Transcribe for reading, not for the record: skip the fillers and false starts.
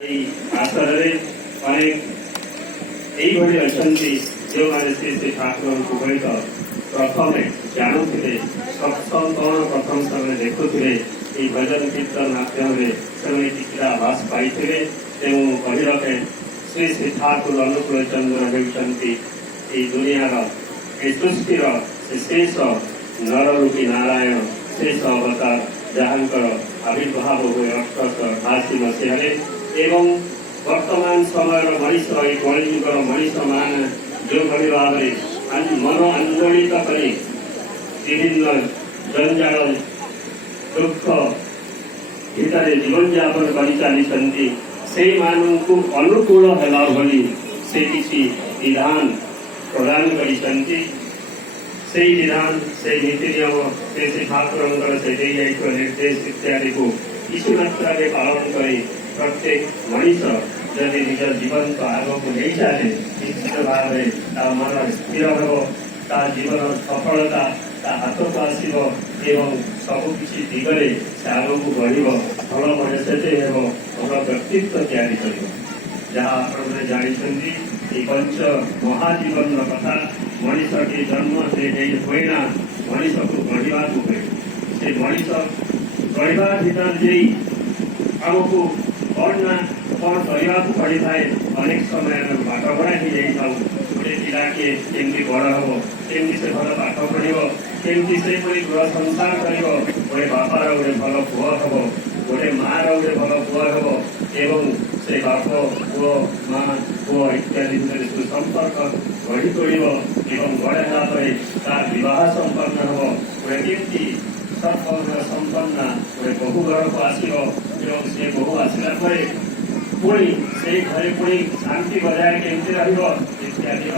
ଆସରରେ ଅନେକ ଏଇଭଳି ଅଛନ୍ତି ଯେଉଁମାନେ ଶ୍ରୀ ଠାକୁରଙ୍କୁ ହୁଏତ ପ୍ରଥମେ ଜାଣୁଥିଲେ, ସତ୍ସଙ୍ଗ କଣ ପ୍ରଥମ ସେମାନେ ଦେଖୁଥିଲେ। ଏହି ଭଜନ କୀର୍ତ୍ତନ ମାଧ୍ୟମରେ ସେମାନେ କିଛିଟା ଆଭାସ ପାଇଥିଲେ। ତେଣୁ କହିବାକୁ ଶ୍ରୀ ଶ୍ରୀ ଠାକୁର ଅନୁକୂଳ ଚନ୍ଦ୍ର ହେଉଛନ୍ତି ଏହି ଦୁନିଆର ଏ ସୃଷ୍ଟିର ଶେଷ ନରରୂପୀ ନାରାୟଣ, ଶେଷ ଅବତାର, ଯାହାଙ୍କର ଆବିର୍ଭାବ ହୁଏ 1888 ମସିହାରେ। ଏବଂ ବର୍ତ୍ତମାନ ସମୟର ମଣିଷ, ଏହି କଳିଯୁଗର ମଣିଷମାନେ ଯେଉଁଭଳି ଭାବରେ ମନ ଆନ୍ଦୋଳିତ କରି ବିଭିନ୍ନ ଜଞ୍ଜାଳ ଦୁଃଖ ଭିତରେ ଜୀବନଯାପନ କରିଚାଲିଛନ୍ତି, ସେଇମାନଙ୍କୁ ଅନୁକୂଳ ହେଲା ଭଳି ସେ କିଛି ବିଧାନ ପ୍ରଦାନ କରିଛନ୍ତି। ସେଇ ବିଧାନ, ସେଇ ନୀତି ନିୟମ, ସେ ଠାକୁରଙ୍କର ସେ ଦେଇଯାଇଥିବା ନିର୍ଦ୍ଦେଶ ଇତ୍ୟାଦିକୁ କିଛି ମାତ୍ରାରେ ପାଳନ କରି ପ୍ରତ୍ୟେକ ମଣିଷ ଯଦି ନିଜ ଜୀବନକୁ ଆଗକୁ ନେଇ ଚାଲେ, ନିଶ୍ଚିତ ଭାବରେ ତା ମନ ସ୍ଥିର ହେବ, ତା ଜୀବନ ସଫଳତା ତା ହାତକୁ ଆସିବ ଏବଂ ସବୁକିଛି ଦିଗରେ ସେ ଆଗକୁ ବଢ଼ିବ, ଭଲ ମଣିଷଟେ ହେବ, ଭଲ ବ୍ୟକ୍ତିତ୍ୱ ତିଆରି କରିବ। ଯାହା ଆପଣମାନେ ଜାଣିଛନ୍ତି ଏହି ପଞ୍ଚ ମହାଜୀବନର କଥା। ମଣିଷଟି ଜନ୍ମ ହୁଏନା, ମଣିଷକୁ ଗଢ଼ିବାକୁ ହୁଏ। ସେ ମଣିଷ ଗଢ଼ିବା ଭିତରେ ଯାଇ ଆମକୁ କ'ଣ ନା କ'ଣ କରିବାକୁ ପଡ଼ିଥାଏ। ଅନେକ ସମୟ ଆମେ ପାଠପଢ଼ା ହେଇଯାଇଥାଉ। ଗୋଟେ ପିଲାଟିଏ କେମିତି ବଡ଼ ହେବ, କେମିତି ସେ ଭଲ ପାଠ ପଢ଼ିବ, କେମିତି ସେପରି ଗୃହ ସଂସାର କରିବ, ଗୋଟେ ବାପାର ଗୋଟେ ଭଲ ପୁଅ ହେବ, ଗୋଟେ ମାଆର ଗୋଟେ ଭଲ ପୁଅ ହେବ ଏବଂ ସେ ବାପ ପୁଅ ମା ପୁଅ ଇତ୍ୟାଦି ଭିତରେ ସୁସମ୍ପର୍କ ଗଢ଼ି ତୋଳିବ ଏବଂ ଗଢ଼ା ହେଲା ପରେ ତାର ବିବାହ ସମ୍ପନ୍ନ ହେବ। ଗୋଟେ କେମିତି ସମ୍ପନ୍ନ ଗୋଟେ ବହୁ ଘରକୁ ଆସିବ ଏବଂ ସେ ବହୁ ଆସିଲା ପରେ ପୁଣି ସେଇ ଘରେ ପୁଣି ଶାନ୍ତି ବଜାୟ କେମିତି ରହିବ ଇତ୍ୟାଦି।